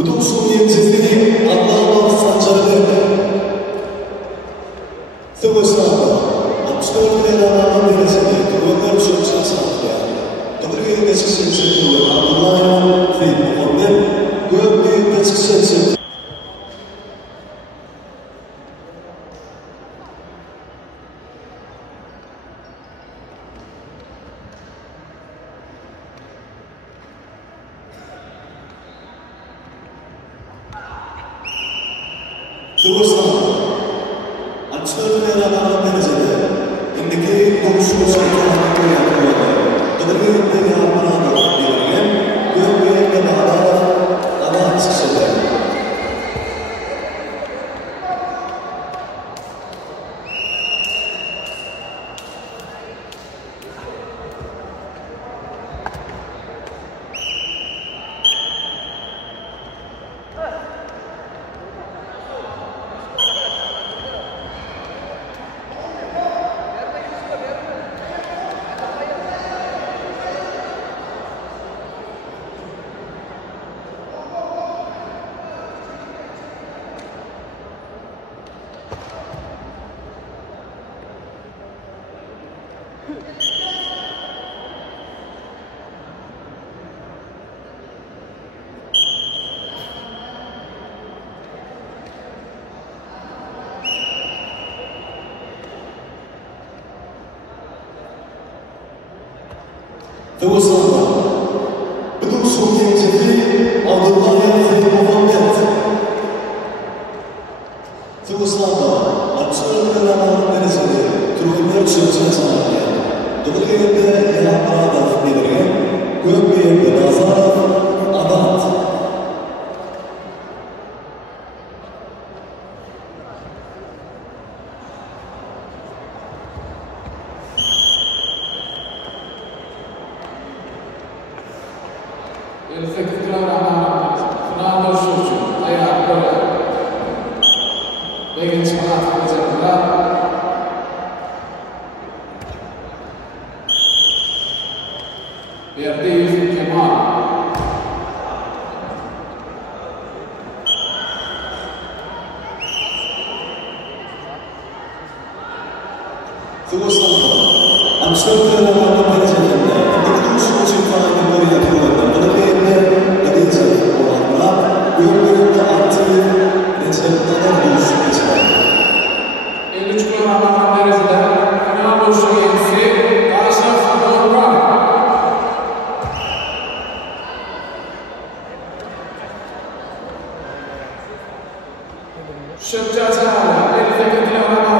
부동산의 안마와 산자를 쓰고 있습니다. 업체들이나 내려서는 그것을 주장합니다. 더블유 배치센터의 온라인 프리미엄 없는 고용비 배치센터 그것은 안철로라는 데는 인디케이 공수를 하는 거야. 더블유 배치하는 거는 고용비 배치하는 아마 직선에 그것은 부동산의 온라인 프리미엄 그것은 안철로라는 데는 그것을 주장합니다. 더블유 배치하는 고용비 배치하는 아마 Fernando Xuxo, Ayar Correa. Bem chamado, por exemplo, Beatriz Kemal. 그것은 안철로라는 데는 부동산 증권하는 거에 들어간다. 그런데 어디서 보았나? 고용비 아트 내체마다 볼 수 있습니다. Ele explorava a maneira de Fernando Xuxo, Casa Fernando. Şıkça çağrı, ele tem que tirar a